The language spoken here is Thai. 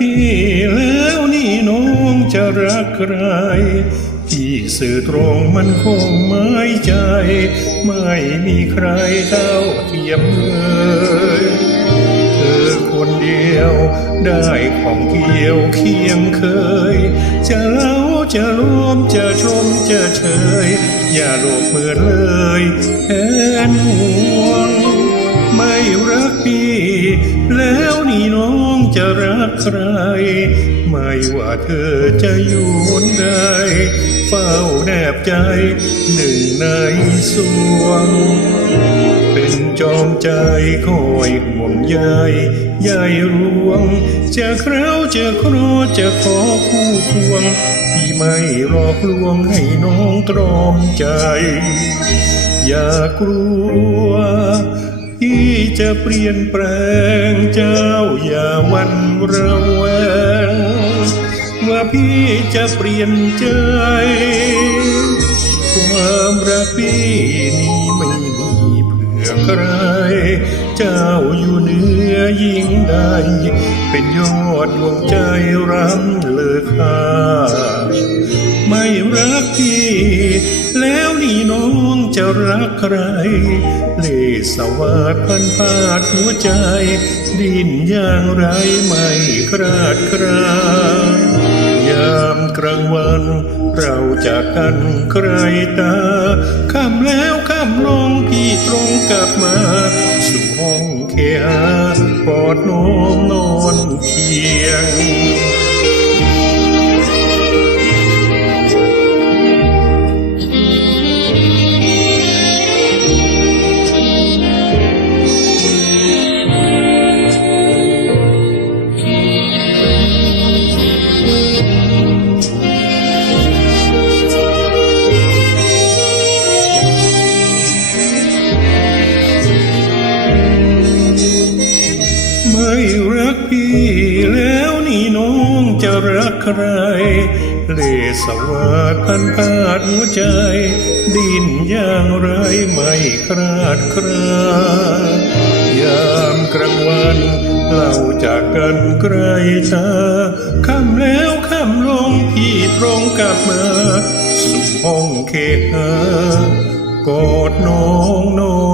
พี่แล้วนี่น้องจะรักใครพี่สื่อตรงมันคงไม่ใจ ไม่มีใครเท่าเทียมเลยเธอคนเดียวได้ของเกี่ยวเคียงเคย จะเล่าจะรวมจะชมจะเชยอย่าโลภเปิดเลยแทนห่วงไม่รักพี่แล้ว จะรักใคร ไม่ว่าเธอจะอยู่หนใดเฝ้าแนบใจหนึ่งในสวง เป็นจอมใจคอยห่วงใยใยรวง จะเคร้าจะครวจะขอคู่ควงที่ไม่หลอกลวงให้น้องตรอมใจ อย่ากลัว จะเปลี่ยนแปลงเจ้าอย่าวันระแวงว่าพี่จะเปลี่ยนใจ ความรักพี่นี้ไม่มีเพื่อใคร เจ้าอยู่เหนือยิ่งใด เป็นยอดดวงใจรำเลอค่าไม่รักพี่แล้วนี่น้อง จะรักใคร เลสวาดพันพาดหัวใจ ดินอย่างไรไม่คราดครายามกลางวัน เราจากกันใครตาค่ำแล้วค่ำลงพี่ตรงกลับมา สู่ห้องเคหาปอดน้องนอนเคียง พี่แล้วนี่น้องจะรักใคร เลสวาดพันพาดหัวใจ ดินอย่างไรไม่คราดครายามกลางวันเราจากกันไกลตาค่ำแล้วค่ำลงพี่ตรงกลับมาสู่ห้องเคหากอดน้องน้อง